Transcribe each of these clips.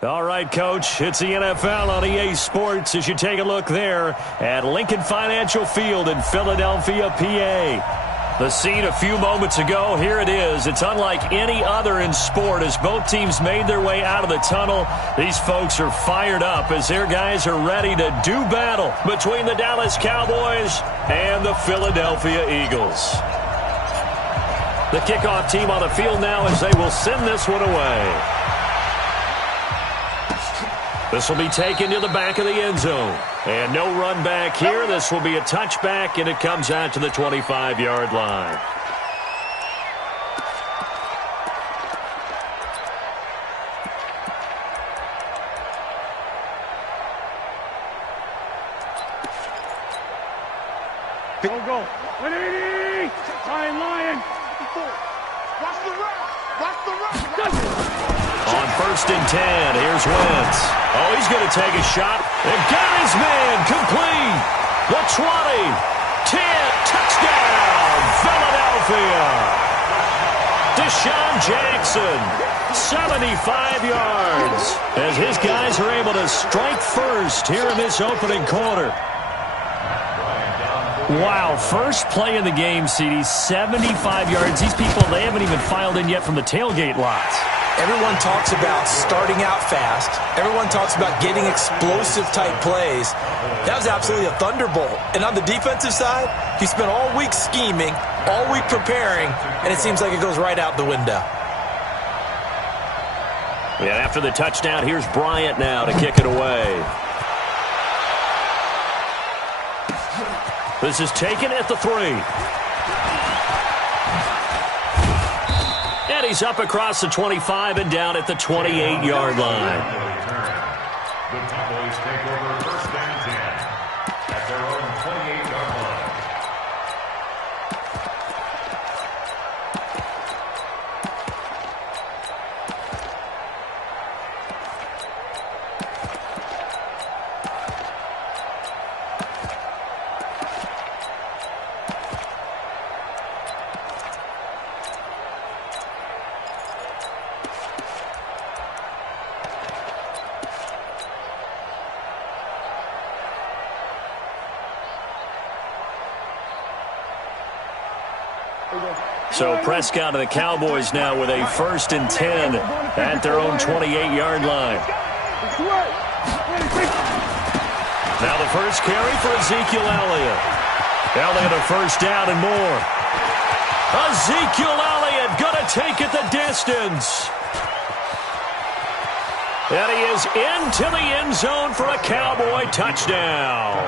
All right, Coach, it's the NFL on EA Sports as you take a look there at Lincoln Financial Field in Philadelphia, PA. The scene a few moments ago, here it is. It's unlike any other in sport as both teams made their way out of the tunnel. These folks are fired up as their guys are ready to do battle between the Dallas Cowboys and the Philadelphia Eagles. The kickoff team on the field now as they will send this one away. This will be taken to the back of the end zone. And no run back here. This will be a touchback, and it comes out to the 25-yard line. Go. 180. Lion. Watch the run. Watch the run. On 1st and 10, here's Wentz. Oh, he's going to take a shot. And got his man complete. The 20, 10, touchdown, Philadelphia. Deshaun Jackson, 75 yards, as his guys are able to strike first here in this opening quarter. Wow, first play of the game, Citi, 75 yards. These people, they haven't even filed in yet from the tailgate lots. Everyone talks about starting out fast. Everyone talks about getting explosive-type plays. That was absolutely a thunderbolt. And on the defensive side, he spent all week scheming, all week preparing, and it seems like it goes right out the window. Yeah, after the touchdown, here's Bryant now to kick it away. This is taken at the 3. And he's up across the 25 and down at the 28-yard line. The Cowboys take over 1st and 10 at their own 28-yard line. So Prescott of the Cowboys now with a 1st and 10 at their own 28-yard line. Now the first carry for Ezekiel Elliott. Now they get a 1st down and more. Ezekiel Elliott going to take it the distance. And he is into the end zone for a Cowboy touchdown.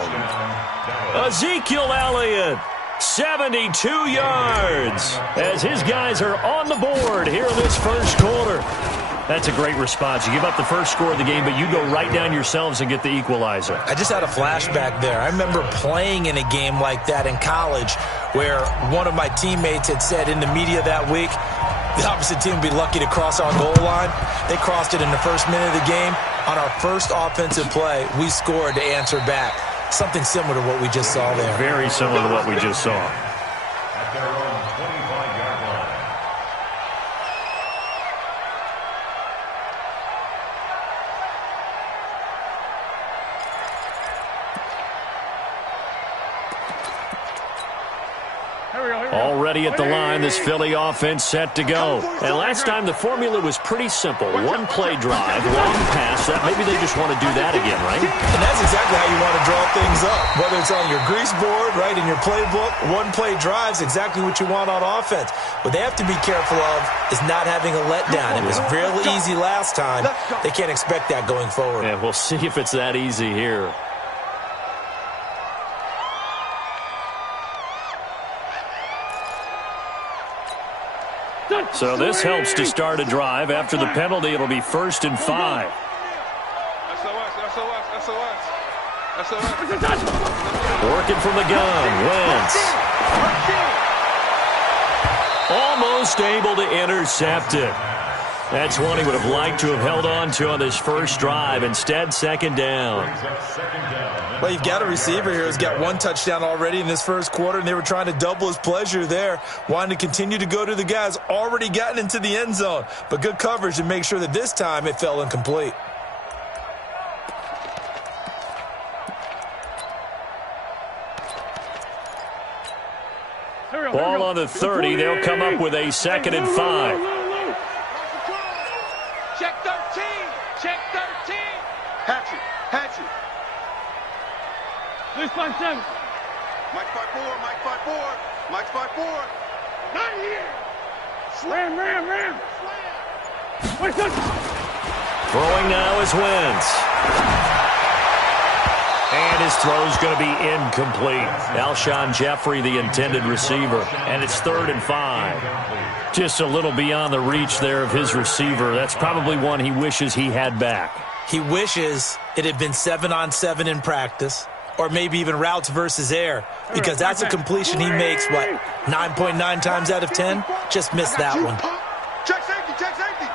Ezekiel Elliott, 72 yards, as his guys are on the board here in this first quarter. That's a great response. You give up the first score of the game, but you go right down yourselves and get the equalizer. I just had a flashback there. I remember playing in a game like that in college where one of my teammates had said in the media that week, the opposite team would be lucky to cross our goal line. They crossed it in the first minute of the game. On our first offensive play, we scored to answer back. Something similar to what we just saw there. Very similar to what we just saw. At their own 25-yard line. Already at the line, this Philly offense set to go. And last time the formula was pretty simple. One play drive, long pass. Maybe they just want to do that again, right? And that's exactly how you want to draw things up. Whether it's on your grease board, right, in your playbook, one play drive's exactly what you want on offense. What they have to be careful of is not having a letdown. It was real easy last time. They can't expect that going forward. Yeah, we'll see if it's that easy here. So this helps to start a drive. After the penalty, it'll be 1st and 5. Working from the gun, Wentz. Almost able to intercept it. That's one he would have liked to have held on to on this first drive. Instead, 2nd down. Well, you've got a receiver here who's got one touchdown already in this first quarter, and they were trying to double his pleasure there, wanting to continue to go to the guys already gotten into the end zone. But good coverage to make sure that this time it fell incomplete. Ball on the 30. They'll come up with a 2nd and 5. Check 13. Check 13. Hatchet. Hatchet. 657. Mike 54. Mike 54. Mike 54. Not here. Ram. Throwing now is Wentz. And his throw's going to be incomplete. Alshon Jeffrey, the intended receiver. And it's 3rd and 5. Just a little beyond the reach there of his receiver. That's probably one he wishes he had back. He wishes it had been 7-on-7 in practice, or maybe even routes versus air, because that's a completion he makes, 9.9 times out of 10? Just missed that one. Check safety. Check safety.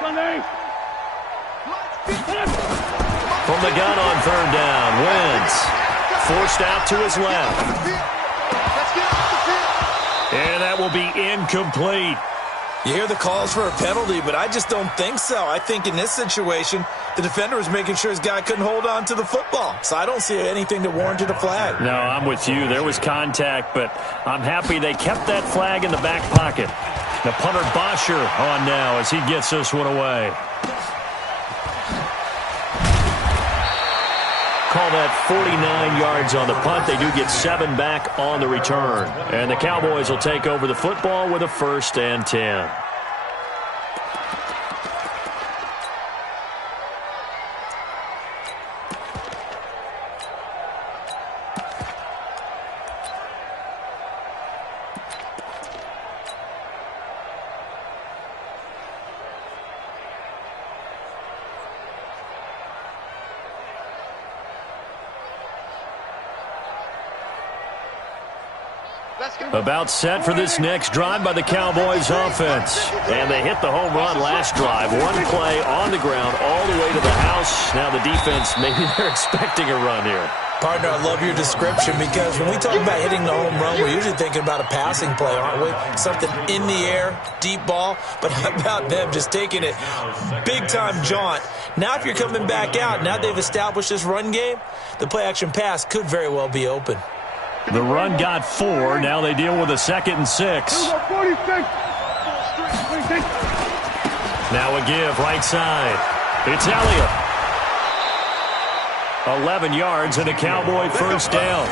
Sunday. From the gun on 3rd down, Wentz forced out to his left. And that will be incomplete. You hear the calls for a penalty, but I just don't think so. I think in this situation, the defender was making sure his guy couldn't hold on to the football. So I don't see anything that warranted a flag. No, I'm with you. There was contact, but I'm happy they kept that flag in the back pocket. The punter Bosher on now as he gets this one away. Call that 49 yards on the punt. They do get 7 back on the return. And the Cowboys will take over the football with a 1st and 10. About set for this next drive by the Cowboys offense. And they hit the home run last drive. One play on the ground all the way to the house. Now the defense, maybe they're expecting a run here. Partner, I love your description, because when we talk about hitting the home run, we're usually thinking about a passing play, aren't we? Something in the air, deep ball. But how about them just taking it big-time jaunt? Now if you're coming back out, now they've established this run game, the play-action pass could very well be open. The run got 4. Now they deal with a 2nd and 6. Now a give right side. It's Elliott. 11 yards and a Cowboy 1st down.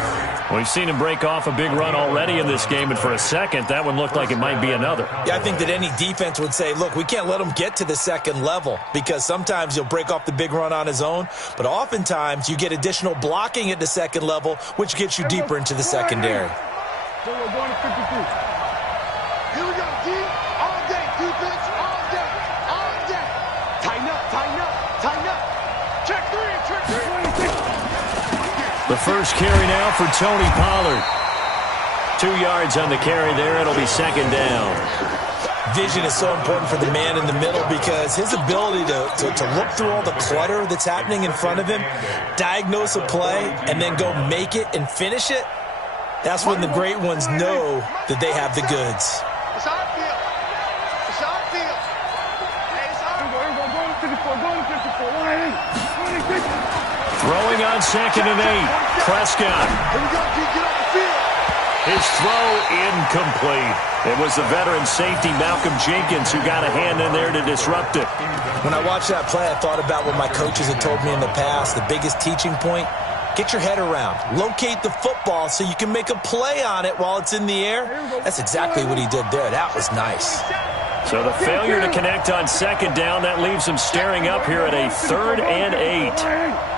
We've seen him break off a big run already in this game, and for a second, that one looked like it might be another. Yeah, I think that any defense would say, look, we can't let him get to the 2nd level, because sometimes he'll break off the big run on his own, but oftentimes you get additional blocking at the 2nd level, which gets you deeper into the secondary. So we're going to 52. Here we go, D. All day, defense, all day, all day. Tighten up. Check 3. The first carry now for Tony Pollard. 2 yards on the carry there. It'll be 2nd down. Vision is so important for the man in the middle, because his ability to look through all the clutter that's happening in front of him, diagnose a play, and then go make it and finish it, that's when the great ones know that they have the goods. It's our field. It's our field. Hey, it's our field. Going to 54. Throwing on 2nd and 8. Prescott. Here we go, D. Get off the field. His throw incomplete. It was the veteran safety Malcolm Jenkins who got a hand in there to disrupt it. When I watched that play, I thought about what my coaches had told me in the past. The biggest teaching point, get your head around. Locate the football so you can make a play on it while it's in the air. That's exactly what he did there. That was nice. So the failure to connect on 2nd down, that leaves him staring up here at a 3rd and 8.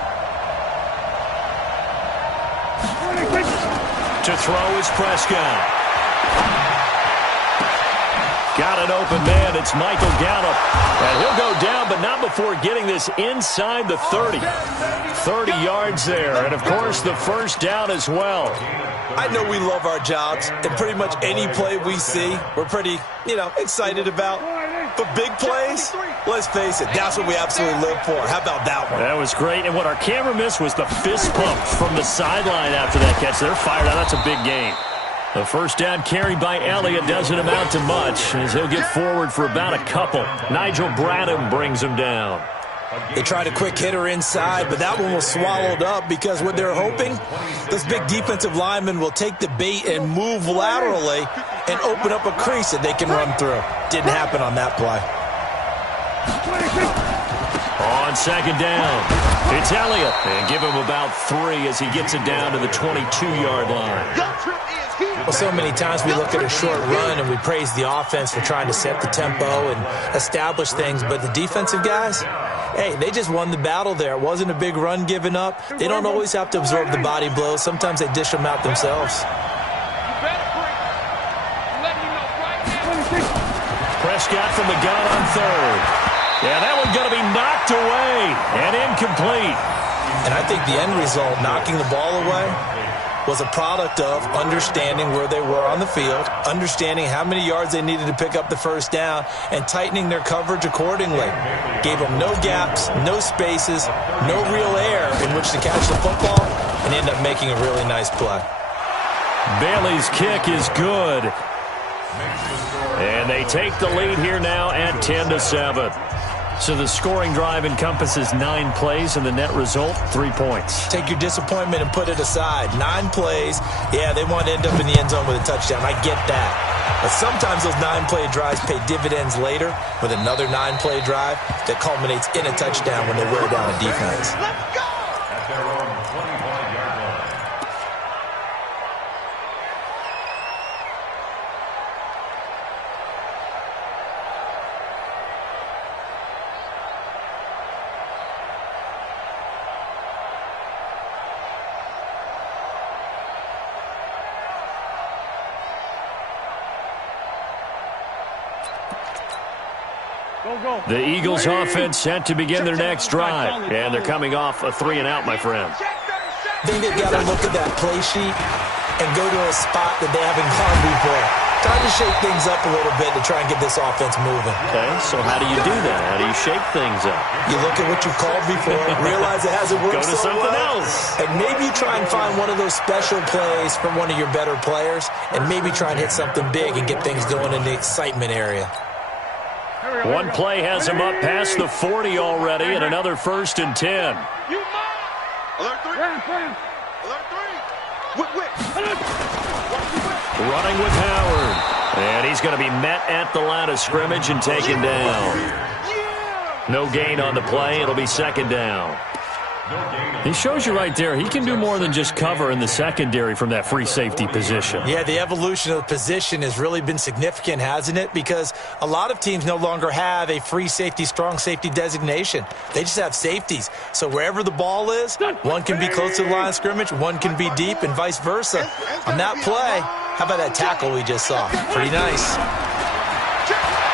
To throw is Prescott. Got an open man. It's Michael Gallup. And he'll go down, but not before getting this inside the 30. 30 yards there. And, of course, the 1st down as well. I know we love our jobs, and pretty much any play we see, we're pretty, excited about. But big plays, let's face it, that's what we absolutely live for. How about that one? That was great. And what our camera missed was the fist pump from the sideline after that catch. They're fired out. That's a big gain. The 1st down carry by Elliott doesn't amount to much, as he'll get forward for about a couple. Nigel Bradham brings him down. They tried a quick hitter inside, but that one was swallowed up because what they're hoping, those big defensive linemen will take the bait and move laterally and open up a crease that they can run through. Didn't happen on that play. On second down, it's Elliott. And give him about 3 as he gets it down to the 22-yard line. Well, so many times we look at a short run and we praise the offense for trying to set the tempo and establish things, but the defensive guys, hey, they just won the battle there. It wasn't a big run given up. They don't always have to absorb the body blows. Sometimes they dish them out themselves. Prescott from the gun on third. Yeah, that one's going to be knocked away and incomplete. And I think the end result, knocking the ball away, was a product of understanding where they were on the field, understanding how many yards they needed to pick up the first down, and tightening their coverage accordingly. Gave them no gaps, no spaces, no real air in which to catch the football, and end up making a really nice play. Bailey's kick is good. And they take the lead here now at 10-7. So the scoring drive encompasses 9 plays, and the net result, 3 points. Take your disappointment and put it aside. 9 plays. Yeah, they want to end up in the end zone with a touchdown. I get that. But sometimes those 9-play drives pay dividends later with another 9-play drive that culminates in a touchdown when they wear down a defense. Let's go! At their own 25-yard line. The Eagles offense set to begin their next drive. And they're coming off a 3-and-out, my friend. I think they've got to look at that play sheet and go to a spot that they haven't gone before. Try to shake things up a little bit to try and get this offense moving. Okay, so how do you do that? How do you shake things up? You look at what you called before, realize it hasn't worked Go to so something well, else. and maybe try and find one of those special plays from one of your better players, and maybe try and hit something big and get things going in the excitement area. One play has him up past the 40 already, and another 1st and 10. You mine! Alert 3! Alert 3! Running with Howard. And he's going to be met at the line of scrimmage and taken down. No gain on the play. It'll be 2nd down. He shows you right there, he can do more than just cover in the secondary from that free safety position. Yeah, the evolution of the position has really been significant, hasn't it? Because a lot of teams no longer have a free safety, strong safety designation. They just have safeties. So wherever the ball is, one can be close to the line of scrimmage, one can be deep, and vice versa. On that play, how about that tackle we just saw? Pretty nice.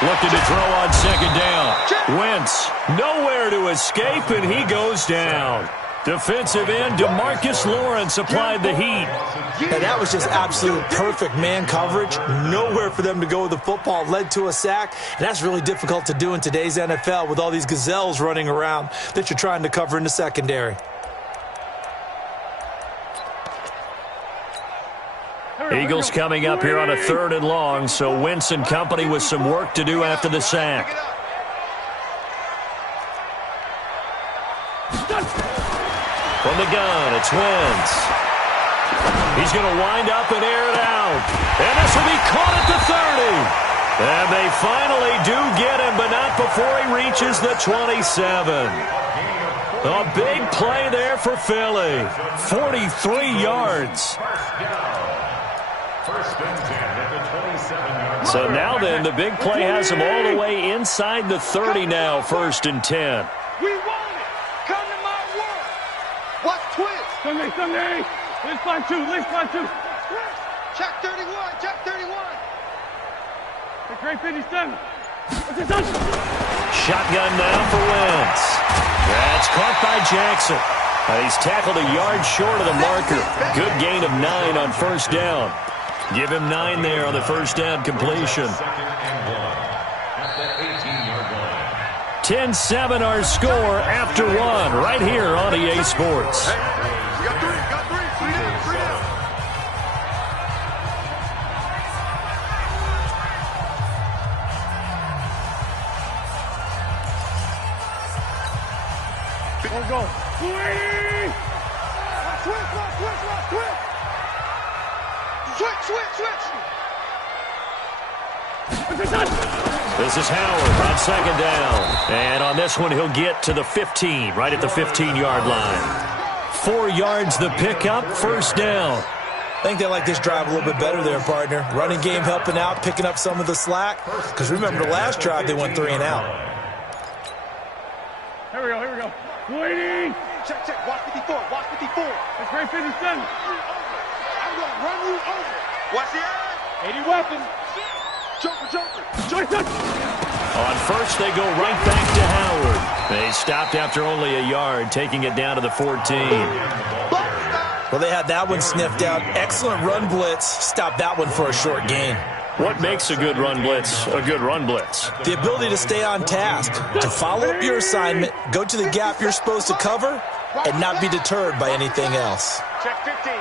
Looking to throw on 2nd down. Wentz, nowhere to escape, and he goes down. Defensive end DeMarcus Lawrence applied the heat. Now, that was just absolute perfect man coverage. Nowhere for them to go with the football. Led to a sack. And that's really difficult to do in today's NFL with all these gazelles running around that you're trying to cover in the secondary. Eagles coming up here on a 3rd and long, so Wentz and company with some work to do after the sack. From the gun, it's Wentz. He's going to wind up and air it out. And this will be caught at the 30. And they finally do get him, but not before he reaches the 27. A big play there for Philly. 43 yards. So now then, the big play has him all the way inside the 30 now, 1st and 10. We want it! Come to my world! What's twist? Sunday! Let's find 2, Check 31, check 31! The great 57. Shotgun now for Wentz. That's caught by Jackson. He's tackled a yard short of the marker. Good gain of 9 on 1st down. Give him 9 there on the 1st down completion. 10-7 our score after 1 right here on EA Sports. Hey, you got 3, 3 down, 3 down. Let's go. Swing! Switch. This is Howard on second down. And on this one, he'll get to the 15, right at the 15-yard line. 4 yards the pickup, first down. I think they like this drive a little bit better there, partner. Running game helping out, picking up some of the slack. Because remember, the last drive, they went 3 and out. Here we go. Waiting! Check. Watch 54. That's great 57. I'm going to run you over. Watch the eye. 80 weapons. Joker. On first, they go right back to Howard. They stopped after only a yard, taking it down to the 14. Well, they had that one sniffed out. Excellent run blitz. Stopped that one for a short gain. What makes a good run blitz a good run blitz? The ability to stay on task, to follow up your assignment, go to the gap you're supposed to cover, and not be deterred by anything else. Check 50.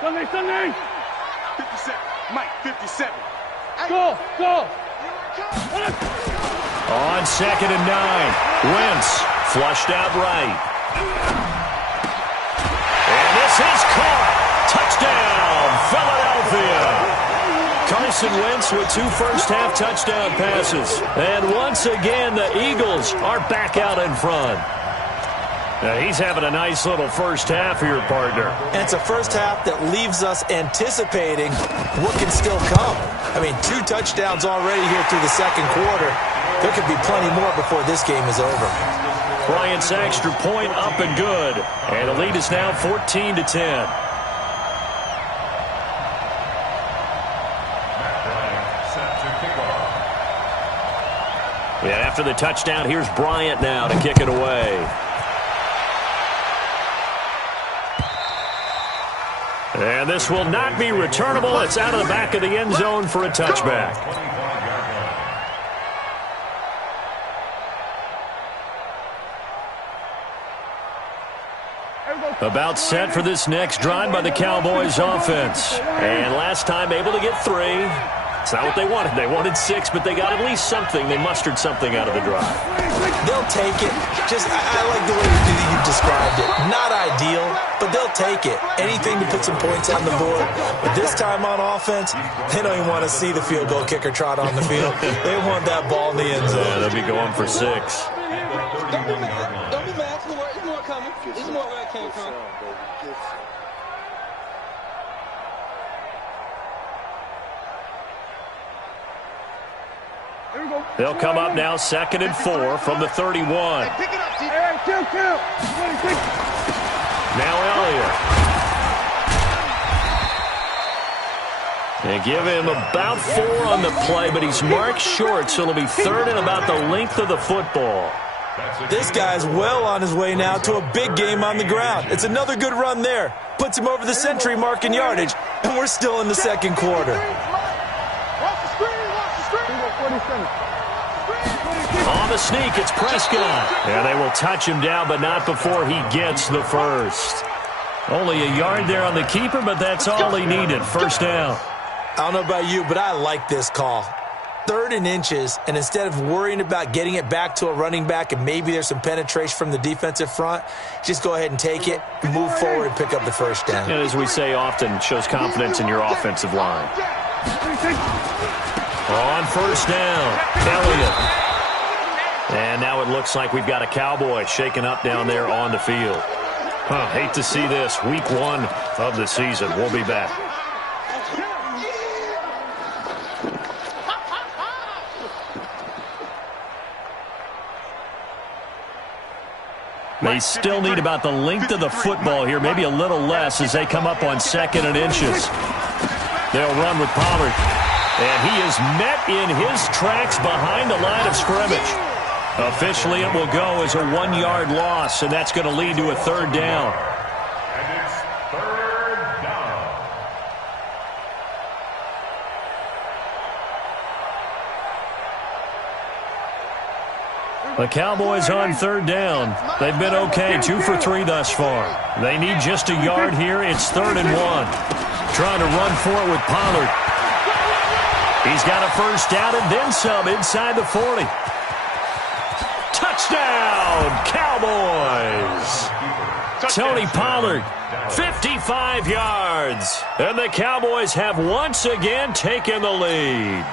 Sunday. 57. Mike, 57. Go. On second and 9, Wentz flushed out right. And this is caught. Touchdown, Philadelphia. Carson Wentz with 2 first-half touchdown passes. And once again, the Eagles are back out in front. Now, he's having a nice little first half here, partner. And it's a first half that leaves us anticipating what can still come. I mean, 2 touchdowns already here through the second quarter. There could be plenty more before this game is over. Bryant's extra point up and good. And the lead is now 14-10. Yeah, after the touchdown, here's Bryant now to kick it away. And this will not be returnable. It's out of the back of the end zone for a touchback. About set for this next drive by the Cowboys offense. And last time able to get 3. It's not what they wanted. They wanted 6, but they got at least something. They mustered something out of the drive. They'll take it. I like the way you described it. Not ideal, but they'll take it. Anything to put some points on the board. But this time on offense, they don't even want to see the field goal kicker trot on the field. They want that ball in the end zone. Yeah, they'll be going for 6. Don't be mad. It's more coming. It's more where it came from. They'll come up now 2nd and 4 from the 31. Pick it up, T. Now Elliott. They give him about 4 on the play, but he's marked short, so it'll be 3rd and about the length of the football. This guy's well on his way now to a big game on the ground. It's another good run there. Puts him over the century mark in yardage, and we're still in the second quarter. On the sneak, it's Prescott. And they will touch him down, but not before he gets the first. Only a yard there on the keeper, but that's all he needed. First down. I don't know about you, but I like this call. 3rd and inches, and instead of worrying about getting it back to a running back and maybe there's some penetration from the defensive front, just go ahead and take it, move forward, and pick up the first down. And as we say often, it shows confidence in your offensive line. On first down, Elliott. And now it looks like we've got a Cowboy shaken up down there on the field. Hate to see this. Week 1 of the season. We'll be back. They still need about the length of the football here, maybe a little less as they come up on 2nd and inches. They'll run with Pollard. And he is met in his tracks behind the line of scrimmage. Officially, it will go as a 1-yard loss, and that's going to lead to a 3rd down. And it's 3rd down. The Cowboys on 3rd down. They've been okay, 2 for 3 thus far. They need just a yard here. It's 3rd and 1. Trying to run for it with Pollard. He's got a first down and then some inside the 40. Cowboys. Tony Pollard, 55 yards. And the Cowboys have once again taken the lead.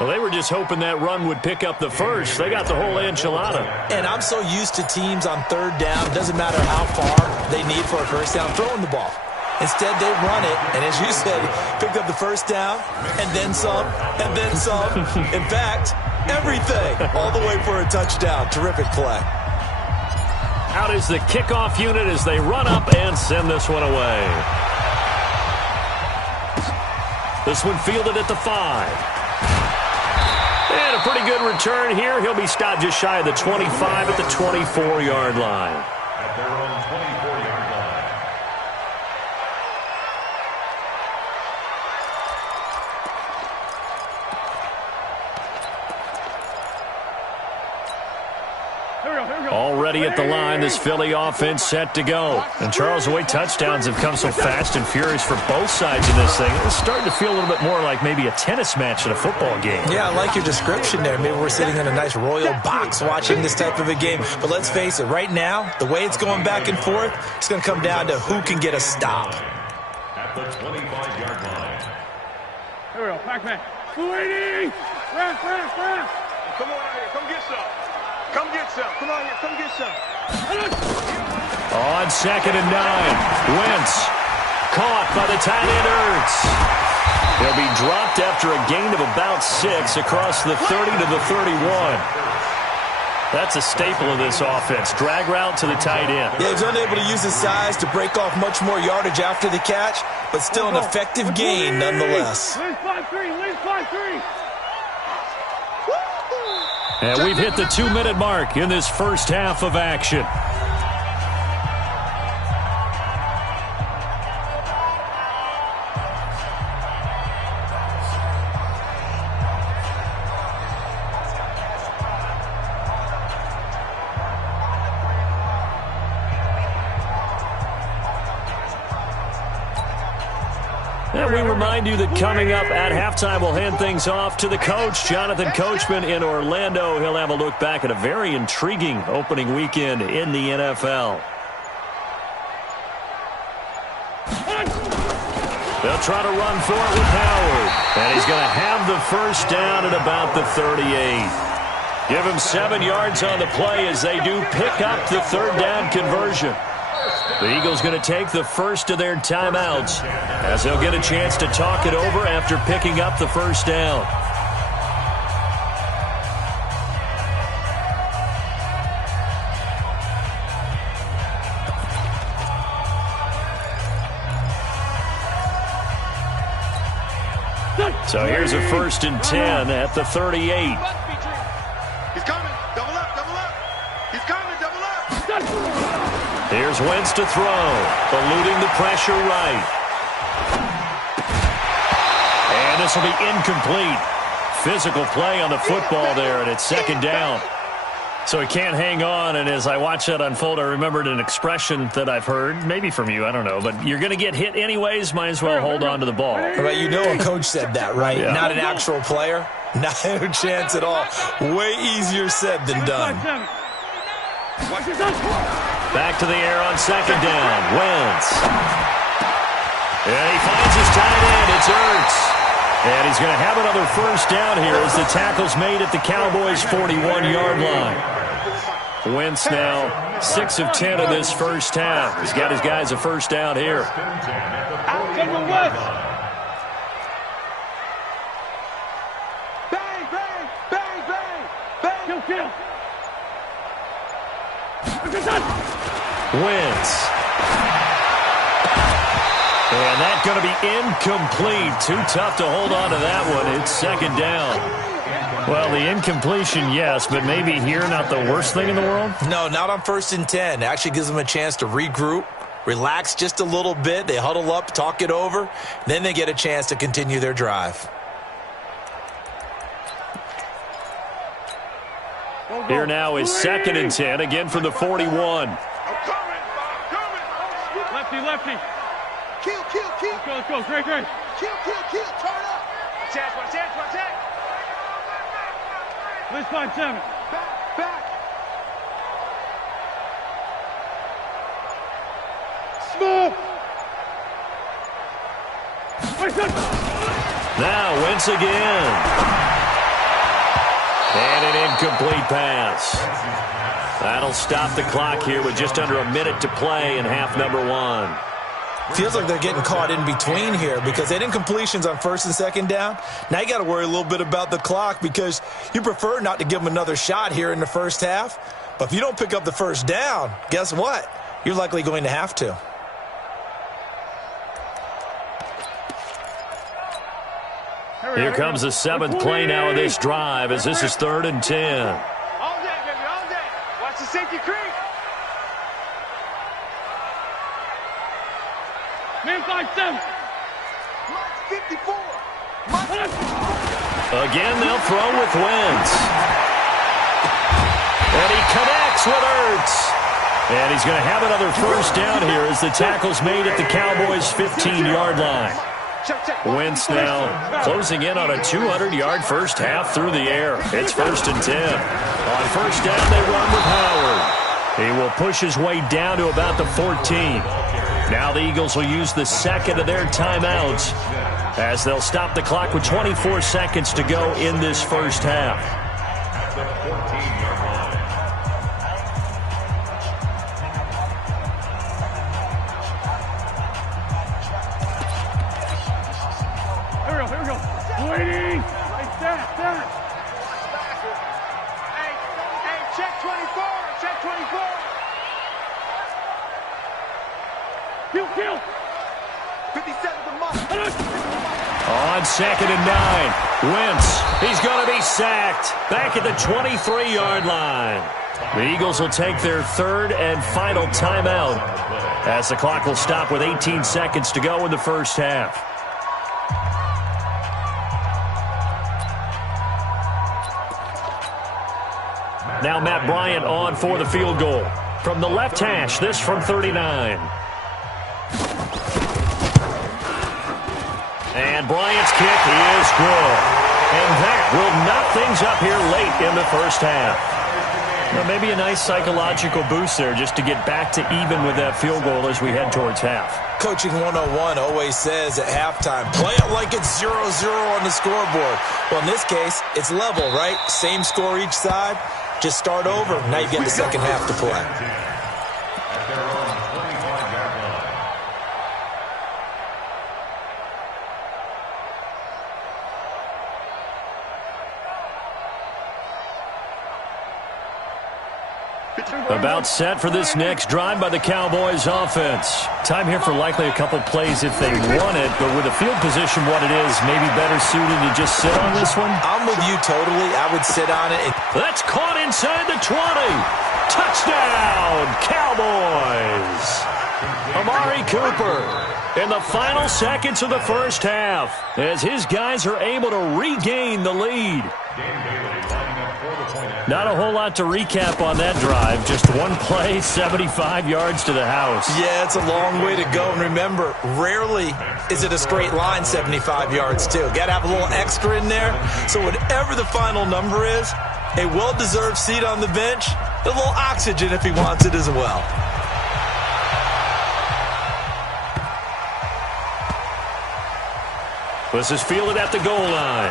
Well, they were just hoping that run would pick up the first. They got the whole enchilada. And I'm so used to teams on third down, doesn't matter how far they need for a first down, throwing the ball. Instead, they run it, and as you said, picked up the first down, and then some, and then some. In fact, everything, all the way for a touchdown. Terrific play. Out is the kickoff unit as they run up and send this one away. This one fielded at the 5. And a pretty good return here. He'll be stopped just shy of the 25 at the 24-yard line. At their own 24-yard line. Already at the line, this Philly offense set to go. And Charles, the way touchdowns have come so fast and furious for both sides in this thing, it's starting to feel a little bit more like maybe a tennis match in a football game. Yeah, I like your description there. Maybe we're sitting in a nice royal box watching this type of a game. But let's face it, right now, the way it's going back and forth, it's going to come down to who can get a stop. At the 25-yard line. Here we go. Pac-Man. Waiting. Rap. Come on out here. Come get some. Come get some. Come on here. Come get some. On 2nd and 9, Wentz caught by the tight end Ertz. He'll be dropped after a gain of about 6 across the 30 to the 31. That's a staple of this offense. Drag route to the tight end. Yeah, he's unable to use his size to break off much more yardage after the catch, but still an effective gain nonetheless. Lead 5-3. And we've hit the 2-minute mark in this first half of action. And we remind you that coming up at halftime, we'll hand things off to the coach, Jonathan Coachman in Orlando. He'll have a look back at a very intriguing opening weekend in the NFL. They'll try to run for it with Howard. And he's going to have the first down at about the 38. Give him 7 yards on the play as they do pick up the third down conversion. The Eagles going to take the first of their timeouts as they'll get a chance to talk it over after picking up the first down. So here's a 1st and 10 at the 38. He's coming. Double up. He's coming. Double up. Here's Wentz to throw, eluding the pressure right. And this will be incomplete. Physical play on the football there, and it's 2nd down. So he can't hang on, and as I watch that unfold, I remembered an expression that I've heard, maybe from you, I don't know, but you're going to get hit anyways, might as well hold on to the ball. Right, you know a coach said that, right? Yeah. Not an actual player. Not a chance at all. Way easier said than done. Back to the air on 2nd down. Wentz. And he finds his tight end. It's Ertz. And he's going to have another first down here as the tackle's made at the Cowboys' 41-yard line. Wentz now 6 of 10 in this first half. He's got his guys a first down here. Bang, bang, bang, bang, bang. Kill. Wentz. And that's going to be incomplete. Too tough to hold on to that one. It's 2nd down. Well, the incompletion, yes, but maybe here not the worst thing in the world? No, not on 1st and 10. Actually gives them a chance to regroup, relax just a little bit. They huddle up, talk it over. Then they get a chance to continue their drive. Here now is 2nd and 10, again from the 41. I'm coming. Lefty. Kill. Let's go. Great. Kill. Turn up. Watch. Let's 5-7. Back. ball. Now Wentz again. And an incomplete pass. That'll stop the clock here with just under a minute to play in half number 1. Feels like they're getting caught in between here because they didn't incompletions on first and second down. Now you got to worry a little bit about the clock because you prefer not to give them another shot here in the first half. But if you don't pick up the first down, guess what? You're likely going to have to. Here comes the 7th play now of this drive as this is 3rd and 10. All day, baby, all day. Watch the safety creep. Man 5-7. Mark 54. Again, they'll throw with Wentz. And he connects with Ertz. And he's going to have another first down here as the tackle's made at the Cowboys' 15-yard line. Wentz now closing in on a 200-yard first half through the air. It's 1st and 10. On first down, they run with Howard. He will push his way down to about the 14. Now the Eagles will use the second of their timeouts as they'll stop the clock with 24 seconds to go in this first half. The 14-yard line. Here we go. Waiting. Hey, Stat. Hey, check 24. Check 24. Kill. 57 to Musk. On 2nd and 9, Wentz, he's going to be sacked back at the 23-yard line. The Eagles will take their 3rd and final timeout as the clock will stop with 18 seconds to go in the first half. Now Matt Bryant on for the field goal. From the left hash, this from 39. And Bryant's kick is good. And that will knock things up here late in the first half. Now, maybe a nice psychological boost there just to get back to even with that field goal as we head towards half. Coaching 101 always says at halftime, play it like it's 0-0 on the scoreboard. Well, in this case, it's level, right? Same score each side. Just start over. Now you get the second half to play. At their own 25-yard line. About set for this next drive by the Cowboys offense. Time here for likely a couple plays if they want it, but with the field position what it is, maybe better suited to just sit on this one. I'm with you totally. I would sit on it. That's caught inside the 20. Touchdown, Cowboys. Amari Cooper in the final seconds of the first half as his guys are able to regain the lead. Not a whole lot to recap on that drive. Just one play, 75 yards to the house. Yeah, it's a long way to go. And remember, rarely is it a straight line 75 yards, too. Got to have a little extra in there. So whatever the final number is, a well-deserved seat on the bench, a little oxygen if he wants it as well. This is fielded at the goal line.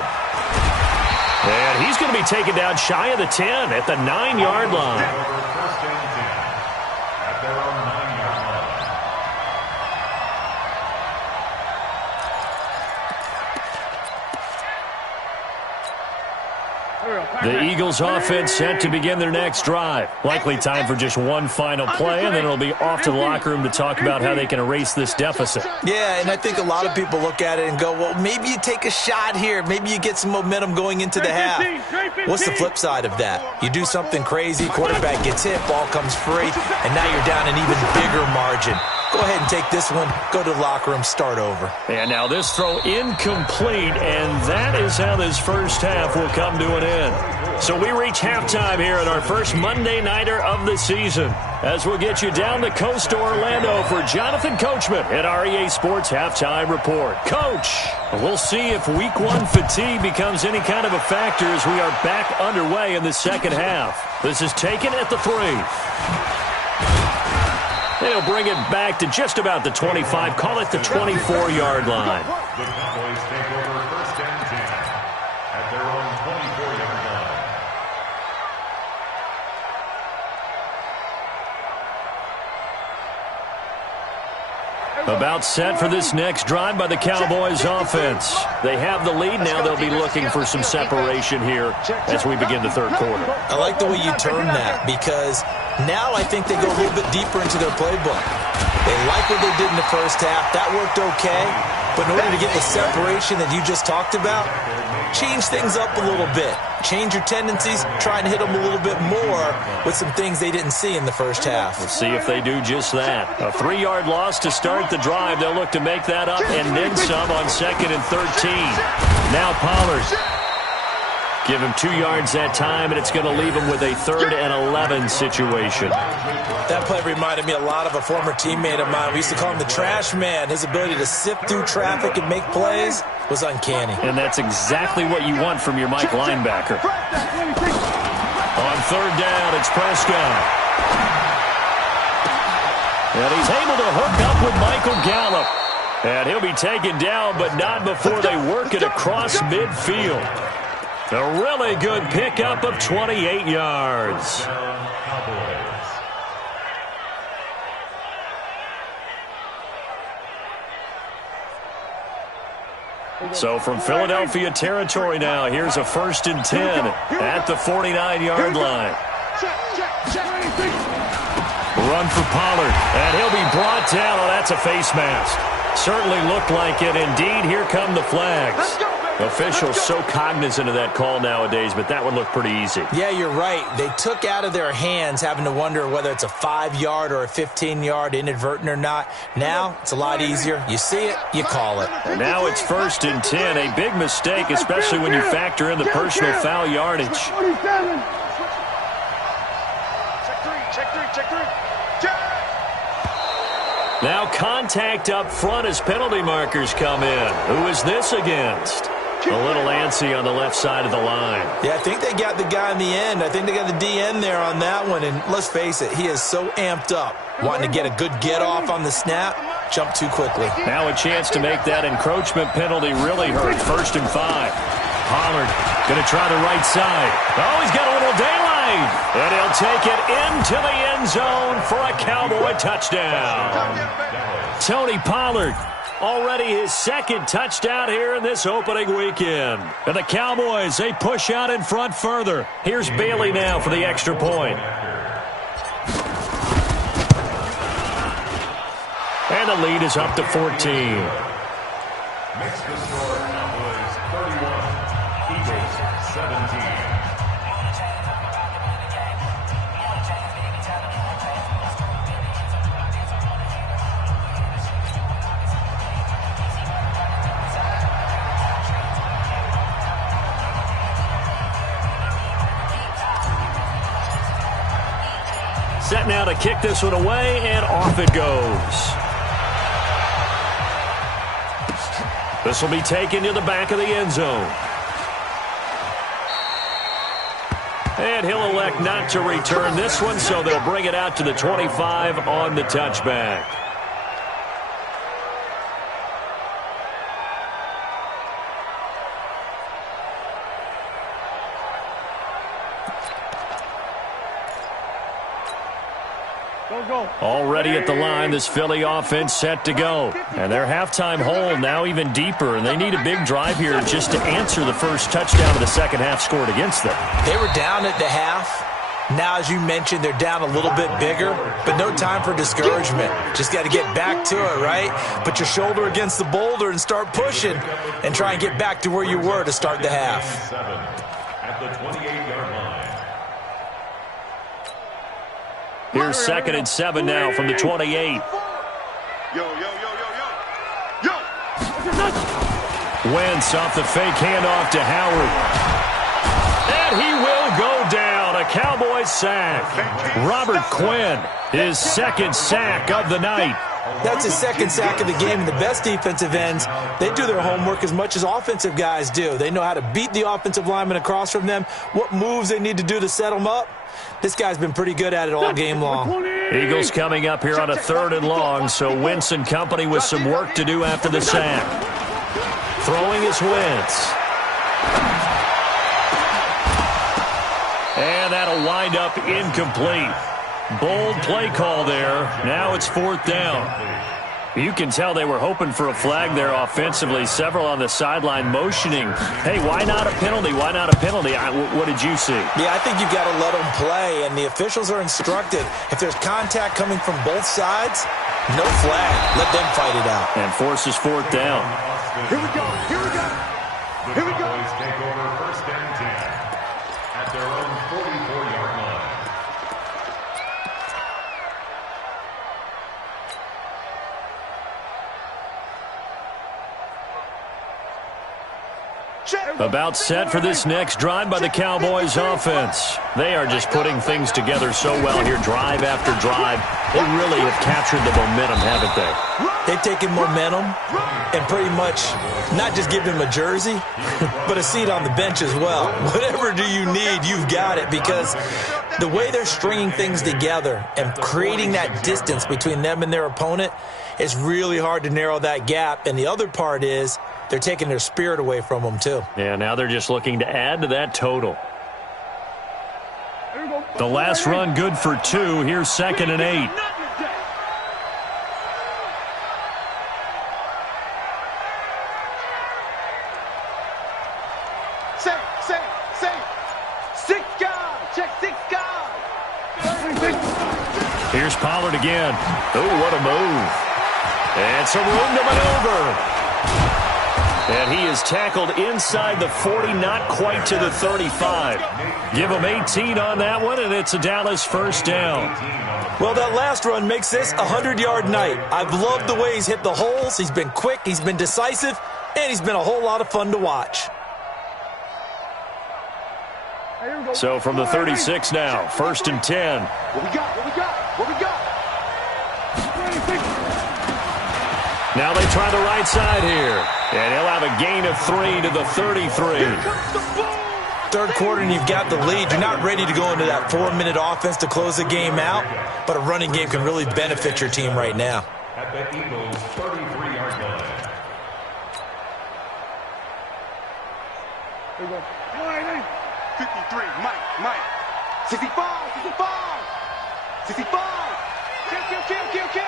And he's going to be taken down shy of the 10 at the 9-yard line. First and 10 at their own 9-yard line. The Eagles offense set to begin their next drive. Likely time for just one final play, and then it'll be off to the locker room to talk about how they can erase this deficit. Yeah, and I think a lot of people look at it and go, well, maybe you take a shot here. Maybe you get some momentum going into the half. What's the flip side of that? You do something crazy, quarterback gets hit, ball comes free, and now you're down an even bigger margin. Go ahead and take this one, go to the locker room, start over. And now this throw incomplete, and that is how this first half will come to an end. So we reach halftime here at our first Monday Nighter of the season, as we'll get you down the coast to Orlando for Jonathan Coachman at REA Sports Halftime Report. Coach, we'll see if Week 1 fatigue becomes any kind of a factor as we are back underway in the second half. This is taken at the 3. They'll bring it back to just about the 25, call it the 24-yard line. The Cowboys take over first and 10 at their own 24-yard line. About set for this next drive by the Cowboys offense. They have the lead now. They'll be looking for some separation here as we begin the third quarter. I like the way you turn that, because now I think they go a little bit deeper into their playbook. They like what they did in the first half. That worked okay. But in order to get the separation that you just talked about, change things up a little bit. Change your tendencies, try and hit them a little bit more with some things they didn't see in the first half. We'll see if they do just that. A 3-yard loss to start the drive. They'll look to make that up and then some on 2nd and 13. Now Pollard. Give him 2 yards that time, and it's going to leave him with a 3rd and 11 situation. That play reminded me a lot of a former teammate of mine. We used to call him the trash man. His ability to sift through traffic and make plays was uncanny. And that's exactly what you want from your Mike linebacker. On 3rd down, it's Prescott. And he's able to hook up with Michael Gallup. And he'll be taken down, but not before they work it across midfield. A really good pickup of 28 yards. So from Philadelphia territory now, here's a 1st and 10 at the 49-yard line. Run for Pollard, and he'll be brought down. Oh, that's a face mask. Certainly looked like it. Indeed, here come the flags. Officials so cognizant of that call nowadays, but that would look pretty easy. Yeah, you're right. They took out of their hands having to wonder whether it's a 5-yard or a 15-yard inadvertent or not. Now, it's a lot easier. You see it, you call it. And now it's 1st and 10. A big mistake, especially when you factor in the personal foul yardage. Check three. Now contact up front as penalty markers come in. Who is this against? A little antsy on the left side of the line. Yeah, I think they got the guy in the end. I think they got the DN there on that one. And let's face it, he is so amped up, wanting to get a good get-off on the snap, jump too quickly. Now a chance to make that encroachment penalty really hurt. 1st and 5. Pollard going to try the right side. Oh, he's got a little daylight. And he'll take it into the end zone for a Cowboy touchdown. Tony Pollard, already his 2nd touchdown here in this opening weekend. And the Cowboys, they push out in front further. Here's Bailey now for the extra point. And the lead is up to 14. Makes the score Cowboys 31, Eagles 17. Set now to kick this one away, and off it goes. This will be taken to the back of the end zone. And he'll elect not to return this one, so they'll bring it out to the 25 on the touchback. Already at the line, this Philly offense set to go. And their halftime hole now even deeper, and they need a big drive here just to answer the first touchdown of the second half scored against them. They were down at the half. Now, as you mentioned, they're down a little bit bigger, but no time for discouragement. Just got to get back to it, right? Put your shoulder against the boulder and start pushing and try and get back to where you were to start the half. At the 28-yard line. Here's 2nd and 7 now from the 28. Yo. Wentz off the fake handoff to Howard. And he will go down. A Cowboys sack. Robert Quinn, his 2nd sack of the night. That's his 2nd sack of the game. And the best defensive ends, they do their homework as much as offensive guys do. They know how to beat the offensive lineman across from them, what moves they need to do to set them up. This guy's been pretty good at it all game long. Eagles coming up here on a 3rd and long, so Wentz and company with some work to do after the sack. Throwing is Wentz. And that'll wind up incomplete. Bold play call there. Now it's 4th down. You can tell they were hoping for a flag there offensively. Several on the sideline motioning. Hey, why not a penalty? Why not a penalty? What did you see? Yeah, I think you've got to let them play, and the officials are instructed. If there's contact coming from both sides, no flag. Let them fight it out. And forces 4th down. Here we go. Here we go. Here we go. Cowboys take over 1st and 10 at their own 44-yard line. About set for this next drive by the Cowboys offense. They are just putting things together so well here, drive after drive. They really have captured the momentum, haven't they? They've taken momentum and pretty much not just give him a jersey, but a seat on the bench as well. Whatever do you need, you've got it, because the way they're stringing things together and creating that distance between them and their opponent, it's really hard to narrow that gap. And the other part is they're taking their spirit away from them, too. Yeah, now they're just looking to add to that total. The last run good for 2. Here's 2nd and 8. Here's Pollard again. Oh, what a move. And some room to maneuver. And he is tackled inside the 40, not quite to the 35. Give him 18 on that one, and it's a Dallas 1st down. Well, that last run makes this a 100-yard night. I've loved the way he's hit the holes. He's been quick, he's been decisive, and he's been a whole lot of fun to watch. So from the 36 now, 1st and 10. What we got? What we got? What we got? Now they try the right side here. And he'll have a gain of 3 to the 33. 3rd quarter and you've got the lead. You're not ready to go into that 4-minute offense to close the game out, but a running game can really benefit your team right now. At the Eagles' 33-yard line. Here we go. 53, Mike. 65. 65. Kill.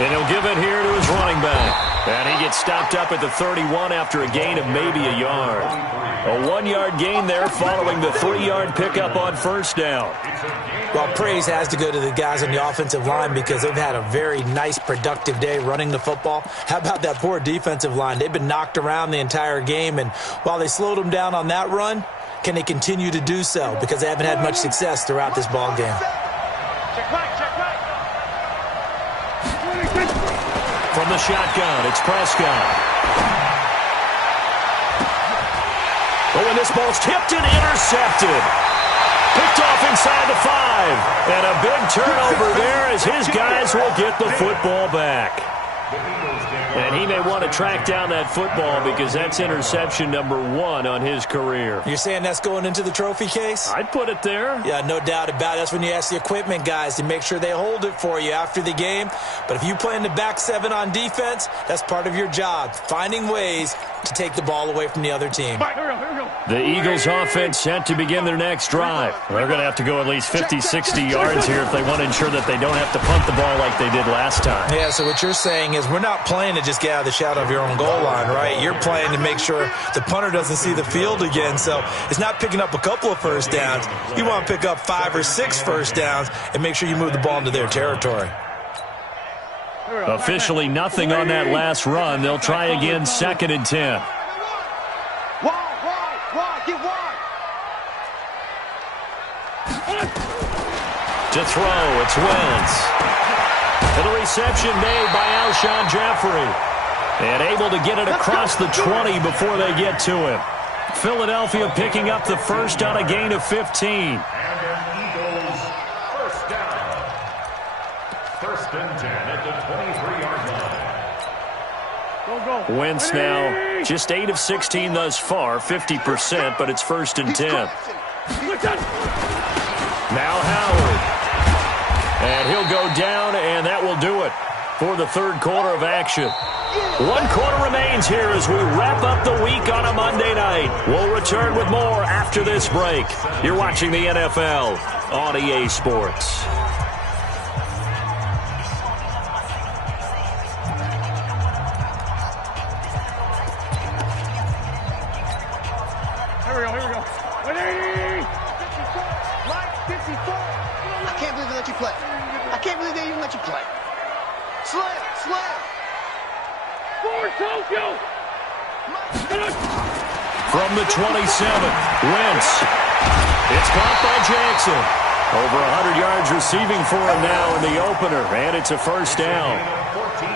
And he'll give it here to his running back. And he gets stopped up at the 31 after a gain of maybe a yard. A 1-yard gain there following the 3-yard pickup on 1st down. Well, praise has to go to the guys on the offensive line because they've had a very nice, productive day running the football. How about that poor defensive line? They've been knocked around the entire game, and while they slowed them down on that run, can they continue to do so? Because they haven't had much success throughout this ball game. Check right. From the shotgun, it's Prescott. Oh, and this ball's tipped and intercepted. Picked off inside the 5. And a big turnover there as his guys will get the football back. And he may want to track down that football because that's interception number 1 on his career. You're saying that's going into the trophy case? I'd put it there. Yeah, no doubt about it. That's when you ask the equipment guys to make sure they hold it for you after the game. But if you play in the back 7 on defense, that's part of your job, finding ways to take the ball away from the other team. The Eagles offense set to begin their next drive. They're going to have to go at least 50, 60 yards here if they want to ensure that they don't have to punt the ball like they did last time. Yeah, so what you're saying is we're not playing to just get out of the shadow of your own goal line, right? You're playing to make sure the punter doesn't see the field again. So it's not picking up a couple of first downs. You want to pick up 5 or 6 first downs and make sure you move the ball into their territory. Officially nothing on that last run. They'll try again 2nd and 10. Wide, get wide. To throw, it's Wentz. And the reception made by Alshon Jeffrey. And able to get it across the 20 before they get to him. Philadelphia picking up the first on a gain of 15. And an Eagles first down. 1st and 10 at the 23-yard line. Wentz now Just 8 of 16 thus far, 50%, but it's 1st and 10. Now Howard. And he'll go down, and that will do it for the 3rd quarter of action. 1 quarter remains here as we wrap up the week on a Monday night. We'll return with more after this break. You're watching the NFL on EA Sports. Here we go. 180! Mike, 54. I can't believe they let you play. I can't believe they even let you play. Slam. For Tokyo! From the 27, Wentz. It's caught by Jackson. Over 100 yards receiving for him now in the opener, and it's a 1st down.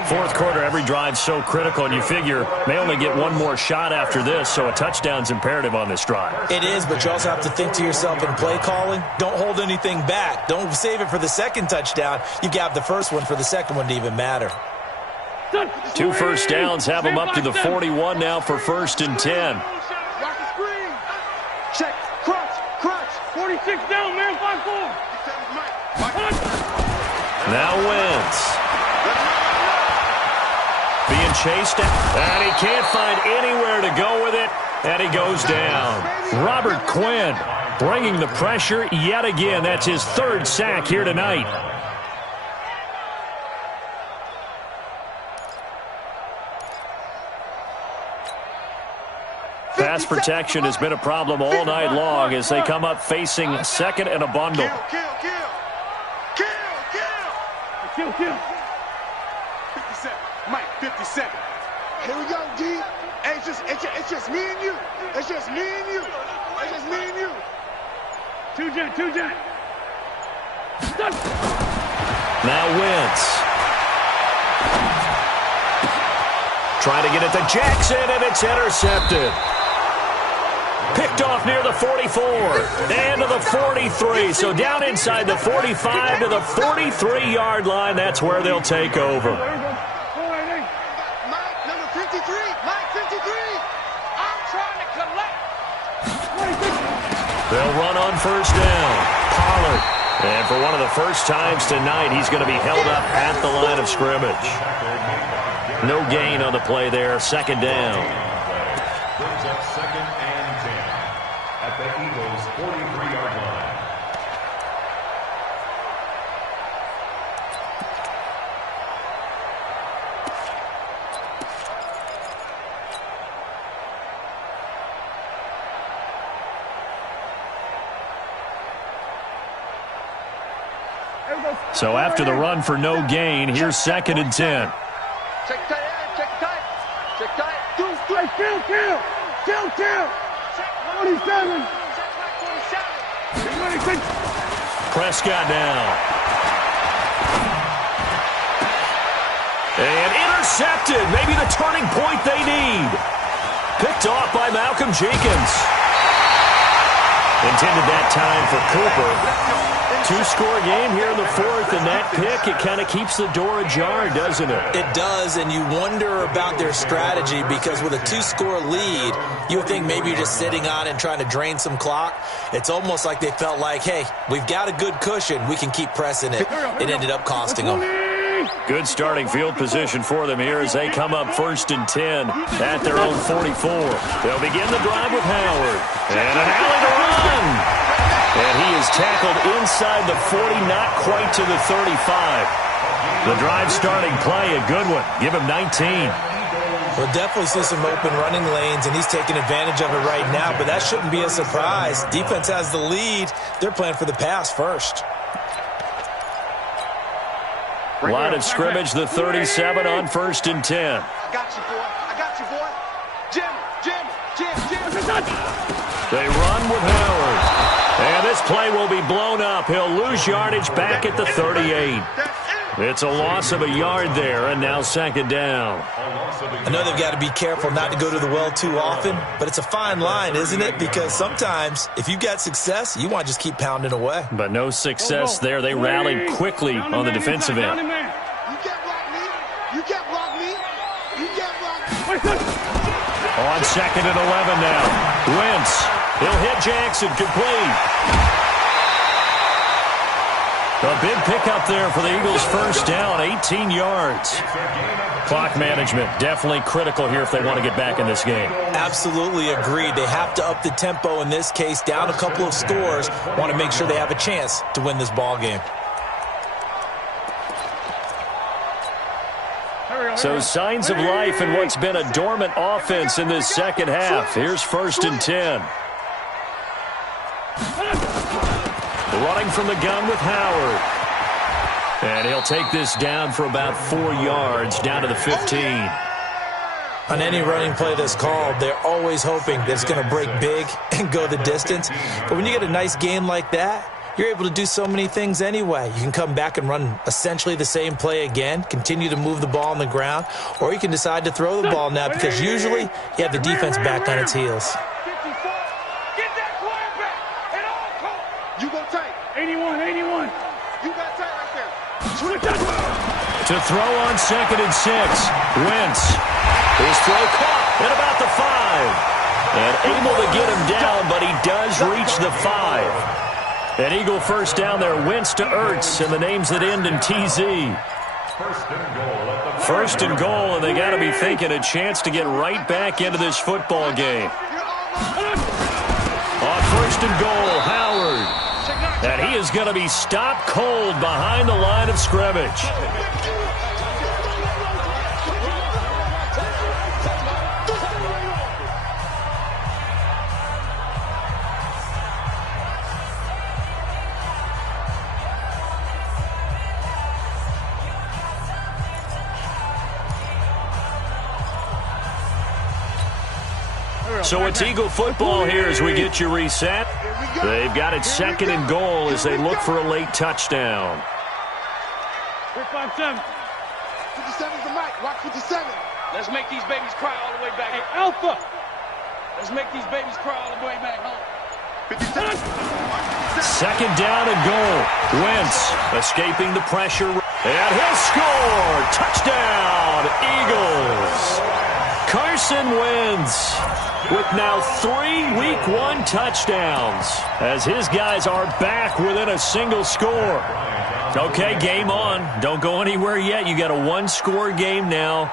4th quarter, every drive so critical, and you figure they only get one more shot after this, so a touchdown's imperative on this drive. It is, but you also have to think to yourself in play calling, don't hold anything back. Don't save it for the 2nd touchdown. You got the 1st one for the 2nd one to even matter. 2 1st downs have them up to the 41 now for 1st and 10. Watch the screen. Check. Crunch. 46 down, man. 5-4. Now Wentz. Being chased, and he can't find anywhere to go with it, and he goes down. Robert Quinn bringing the pressure yet again. That's his 3rd sack here tonight. Pass protection has been a problem all night long as they come up facing 2nd and a bundle. Kill. 57. Mike, 57. Here we go, D. Hey, it's just me and you. It's just me and you. Two jet. Now Wentz. Trying to get it to Jackson, and it's intercepted. Picked off near the 44 and to the 43. So down inside the 45 to the 43-yard line. That's where they'll take over. Mike, number 53. Mike, 53. I'm trying to collect. They'll run on 1st down. Pollard. And for one of the first times tonight, he's going to be held up at the line of scrimmage. No gain on the play there. 2nd down. Brings up 2nd and 10 at the Eagles' 43-yard line. So after the run for no gain, here's 2nd and 10. Check tight. Kill. 27. 26. Prescott now. And intercepted. Maybe the turning point they need. Picked off by Malcolm Jenkins. Intended that time for Cooper. 2-score game here in the 4th, and that pick, it kind of keeps the door ajar, doesn't it? It does, and you wonder about their strategy because with a 2-score lead, you would think maybe you're just sitting on and trying to drain some clock. It's almost like they felt like, hey, we've got a good cushion. We can keep pressing it. It ended up costing them. Good starting field position for them here as they come up 1st and 10 at their own 44. They'll begin the drive with Howard. And an alley to run. And he is tackled inside the 40, not quite to the 35. The drive starting play, a good one. Give him 19. We'll definitely see some open running lanes, and he's taking advantage of it right now, but that shouldn't be a surprise. Defense has the lead. They're playing for the pass first. Line of scrimmage, the 37 on 1st and 10. I got you, boy. Jim. They run with Howard. And this play will be blown up. He'll lose yardage back at the 38. It's a loss of a yard there, and now 2nd down. I know they've got to be careful not to go to the well too often, but it's a fine line, isn't it? Because sometimes, if you've got success, you want to just keep pounding away. But no success there. They rallied quickly on the defensive end. You can't block me. You can't block me. You can't block me. On 2nd and 11 now. Wentz. He'll hit Jackson. Complete. A big pickup there for the Eagles. First down, 18 yards. Clock management definitely critical here if they want to get back in this game. Absolutely agreed. They have to up the tempo in this case, down a couple of scores. Want to make sure they have a chance to win this ball game. So signs of life in what's been a dormant offense in this second half. Here's 1st and 10. Running from the gun with Howard. And he'll take this down for about 4 yards, down to the 15. On any running play that's called, they're always hoping that it's going to break big and go the distance. But when you get a nice game like that, you're able to do so many things anyway. You can come back and run essentially the same play again, continue to move the ball on the ground, or you can decide to throw the ball now because usually you have the defense back on its heels. Get that quarterback at all costs. You go tight. 81, 81. You got tight right there. To throw on 2nd and 6. Wentz. His throw caught at about the 5. And able to get him down, but he does reach the 5. An Eagle first down there. Wentz to Ertz, and the names that end in TZ. First and goal, and they got to be thinking a chance to get right back into this football game. On 1st and goal, Howard. And he is going to be stopped cold behind the line of scrimmage. So it's Eagle football here as we get you reset. They've got it 2nd and goal as they look for a late touchdown. 357. 57's the mic. Watch 57. Let's make these babies cry all the way back. Hey, Alpha. Let's make these babies cry all the way back home. 57. 2nd down and goal. Wentz escaping the pressure. And he'll score. Touchdown, Eagles. Carson Wentz with now 3 Week 1 touchdowns as his guys are back within a single score. Okay, game on. Don't go anywhere yet. You got a 1-score game now.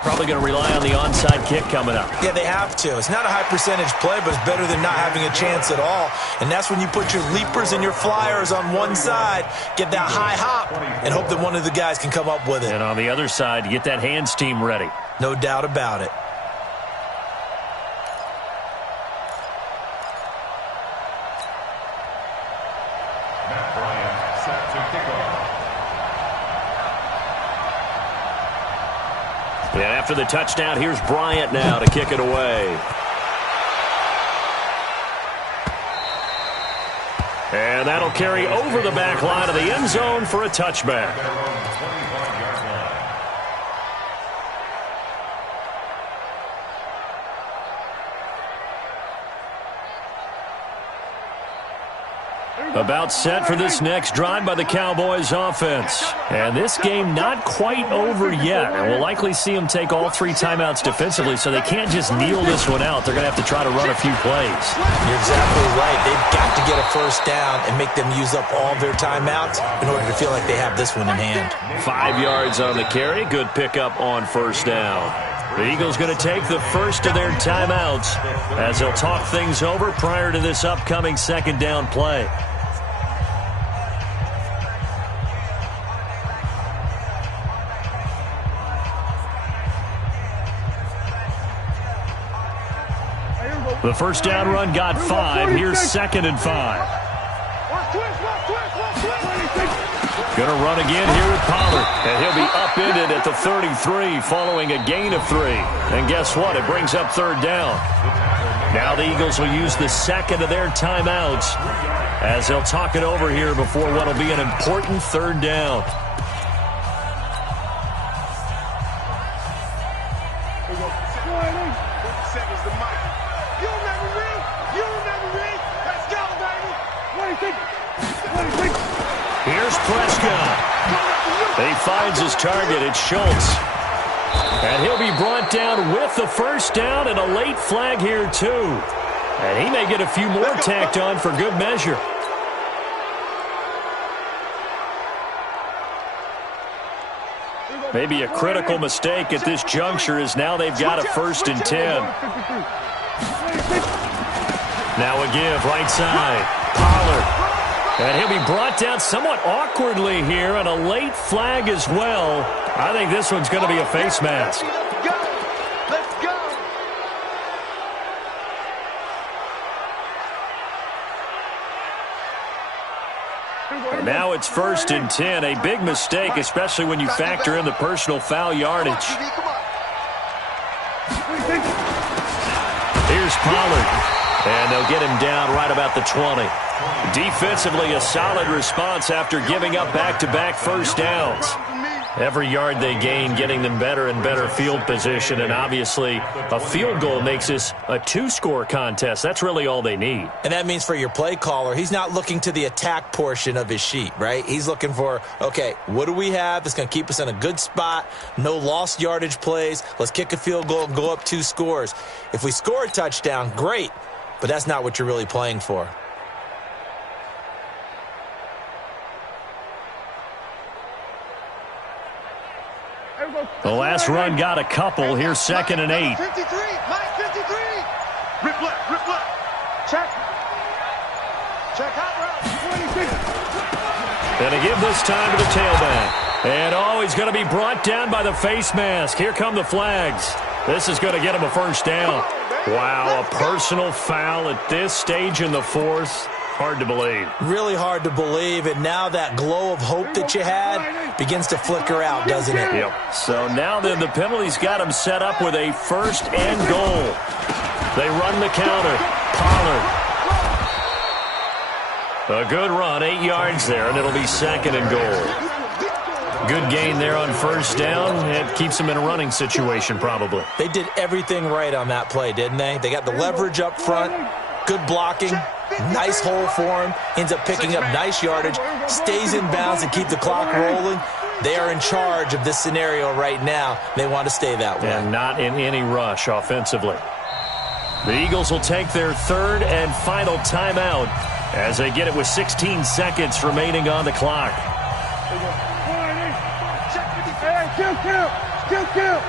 Probably going to rely on the onside kick coming up. Yeah, they have to. It's not a high percentage play, but it's better than not having a chance at all. And that's when you put your leapers and your flyers on one side, get that high hop, and hope that one of the guys can come up with it. And on the other side, get that hands team ready. No doubt about it. And after the touchdown, here's Bryant now to kick it away. And that'll carry over the back line of the end zone for a touchback. About set for this next drive by the Cowboys offense. And this game not quite over yet. And we'll likely see them take all 3 timeouts defensively, so they can't just kneel this one out. They're going to have to try to run a few plays. You're exactly right. They've got to get a first down and make them use up all their timeouts in order to feel like they have this one in hand. 5 yards on the carry. Good pickup on first down. The Eagles going to take the first of their timeouts as they'll talk things over prior to this upcoming 2nd down play. The first down run got 5. Here's 2nd and 5. Going to run again here with Pollard. And he'll be upended at the 33 following a gain of 3. And guess what? It brings up 3rd down. Now the Eagles will use the 2nd of their timeouts as they'll talk it over here before what will be an important 3rd down. Here's Prescott. He finds his target. It's Schultz. And he'll be brought down with the first down and a late flag here, too. And he may get a few more tacked on for good measure. Maybe a critical mistake at this juncture as now they've got a 1st and 10. Now a give, right side. Pollard. And he'll be brought down somewhat awkwardly here, and a late flag as well. I think this one's going to be a face mask. Let's go. And now it's 1st and 10. A big mistake, especially when you factor in the personal foul yardage. Here's Pollard. And they'll get him down right about the 20. Defensively, a solid response after giving up back-to-back first downs. Every yard they gain, getting them better and better field position. And obviously, a field goal makes this a 2-score contest. That's really all they need. And that means for your play caller, he's not looking to the attack portion of his sheet, right? He's looking for, okay, what do we have that's going to keep us in a good spot? No lost yardage plays. Let's kick a field goal and go up 2 scores. If we score a touchdown, great. But that's not what you're really playing for. The last run got a couple. Here's 2nd and 8. 53, Mike 53. Rip left, rip left. Check. Check out route. And a give this time to the tailback. And he's going to be brought down by the face mask. Here come the flags. This is going to get him a 1st down. Wow, a personal foul at this stage in the 4th. Hard to believe. Really hard to believe, and now that glow of hope that you had begins to flicker out, doesn't it? Yep. So now then the penalty's got him set up with a 1st and goal. They run the counter. Pollard. A good run, 8 yards there, and it'll be 2nd and goal. Good gain there on 1st down. It keeps them in a running situation probably. They did everything right on that play, didn't they? They got the leverage up front, good blocking, nice hole for him, ends up picking up nice yardage, stays in bounds and keep the clock rolling. They are in charge of this scenario right now. They want to stay that way. And not in any rush offensively. The Eagles will take their 3rd and final timeout as they get it with 16 seconds remaining on the clock. Kill.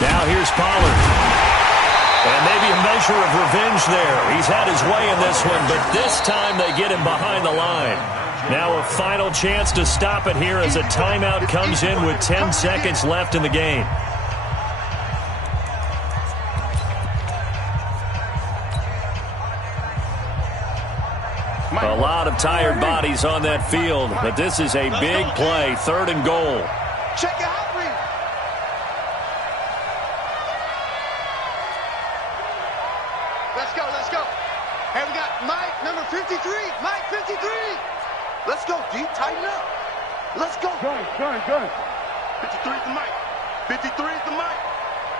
Now here's Pollard. And maybe a measure of revenge there. He's had his way in this one, but this time they get him behind the line. Now a final chance to stop it here as a timeout comes in with 10 seconds left in the game. A lot of tired bodies on that field, but this is a big play, 3rd and goal. Check out read. Let's go. And we got Mike, number 53. Mike 53. Let's go, D. Tighten up. Let's go. Good. 53 is the Mike. 53 is the Mike.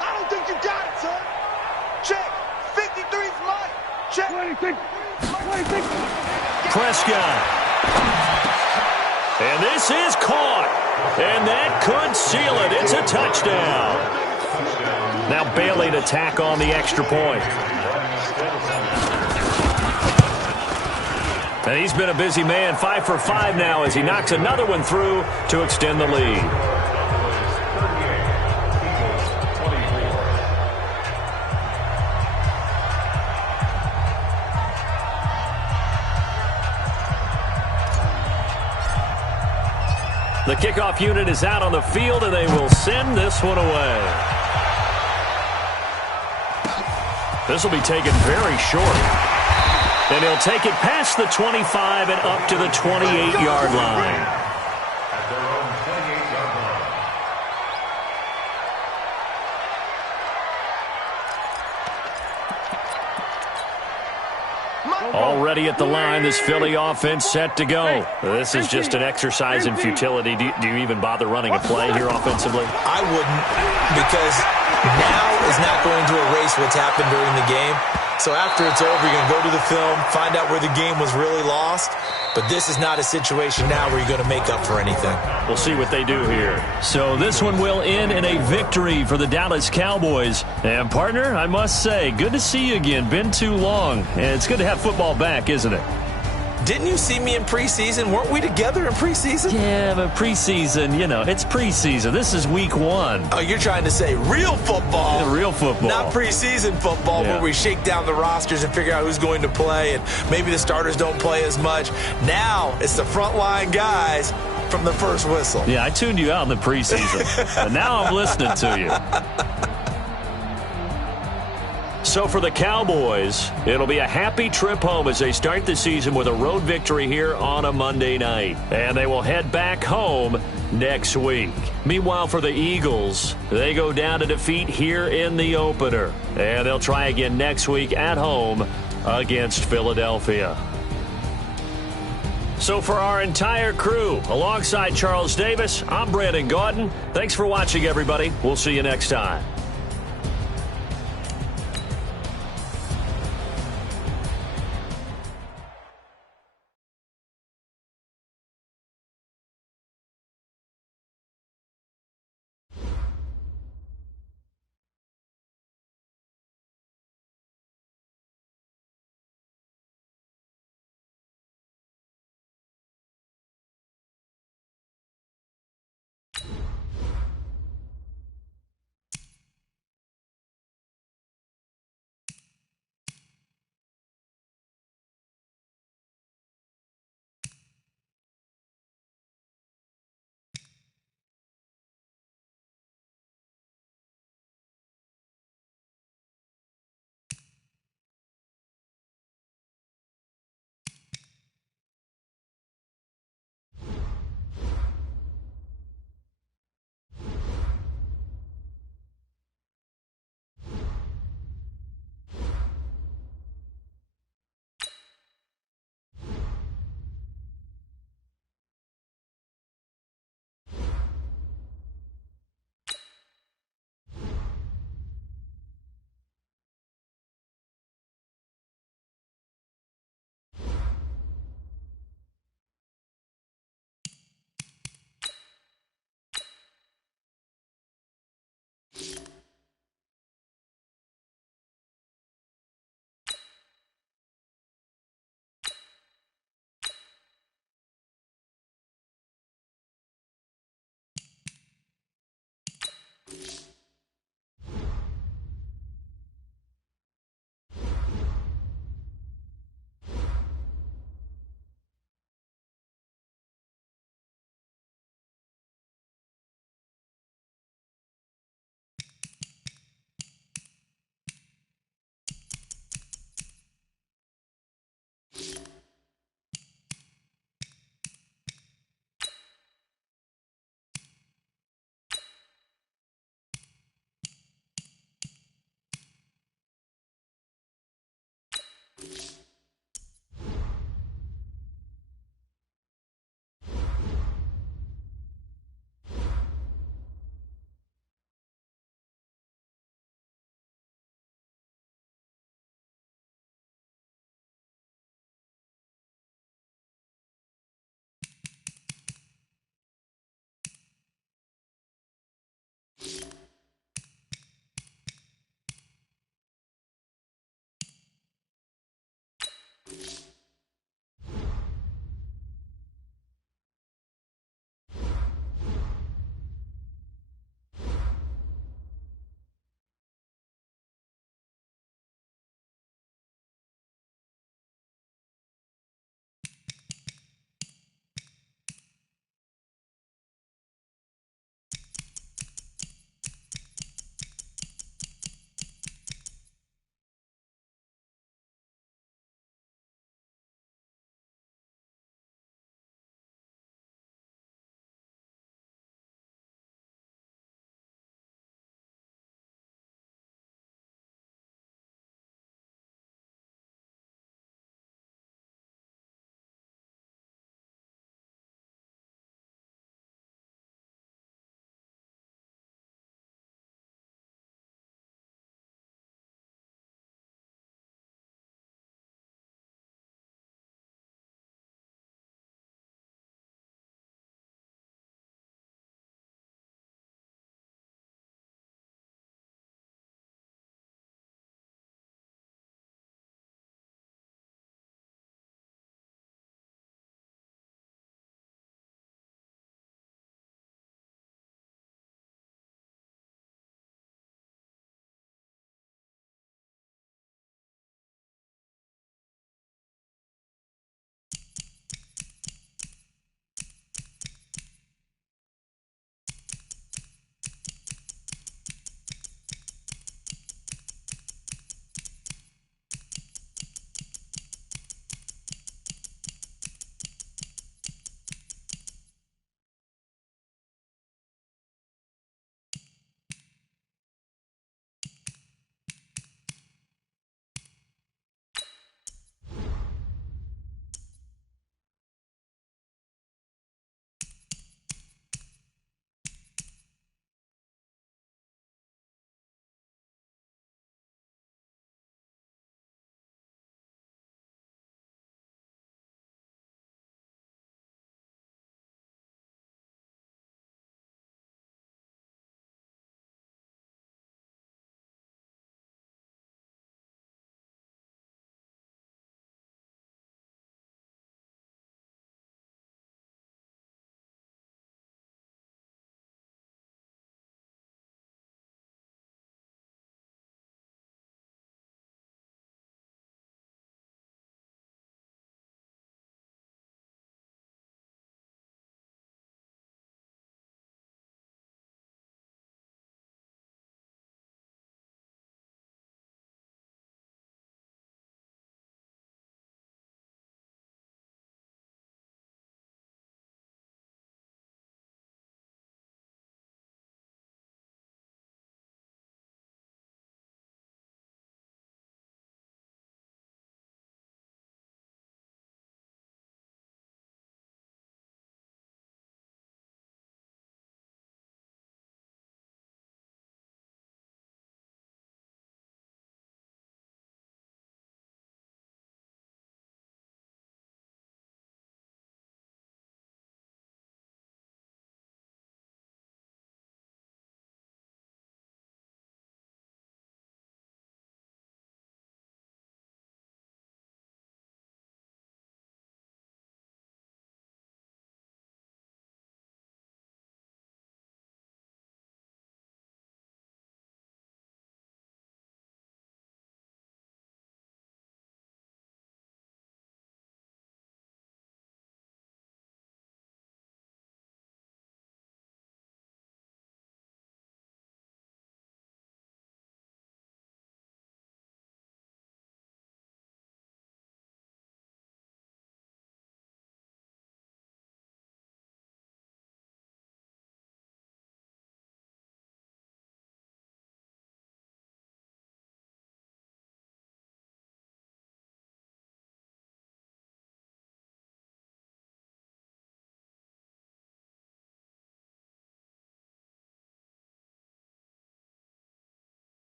I don't think you got it, son. Check. 53 is Mike. Check. 26. Prescott. And this is caught. And that could seal it. It's a touchdown. Now Bailey to tack on the extra point. And he's been a busy man, 5 for 5 now as he knocks another one through to extend the lead. The kickoff unit is out on the field, and they will send this one away. This will be taken very short. And he'll take it past the 25 and up to the 28-yard line. At their own 28-yard line. Already at the line, this Philly offense set to go. This is just an exercise in futility. Do you even bother running a play here offensively? I wouldn't, because now is not going to erase what's happened during the game. So after it's over, you're going to go to the film, find out where the game was really lost. But this is not a situation now where you're going to make up for anything. We'll see what they do here. So this one will end in a victory for the Dallas Cowboys. And, partner, I must say, good to see you again. Been too long. And it's good to have football back, isn't it? Didn't you see me in preseason? Weren't we together in preseason? Yeah, but preseason, you know, it's preseason. This is week 1. Oh, you're trying to say real football. Yeah, real football. Not preseason football where we shake down the rosters and figure out who's going to play, and maybe the starters don't play as much. Now it's the frontline guys from the first whistle. Yeah, I tuned you out in the preseason. But now I'm listening to you. So for the Cowboys, it'll be a happy trip home as they start the season with a road victory here on a Monday night. And they will head back home next week. Meanwhile, for the Eagles, they go down to defeat here in the opener. And they'll try again next week at home against Philadelphia. So for our entire crew, alongside Charles Davis, I'm Brandon Gaudin. Thanks for watching, everybody. We'll see you next time.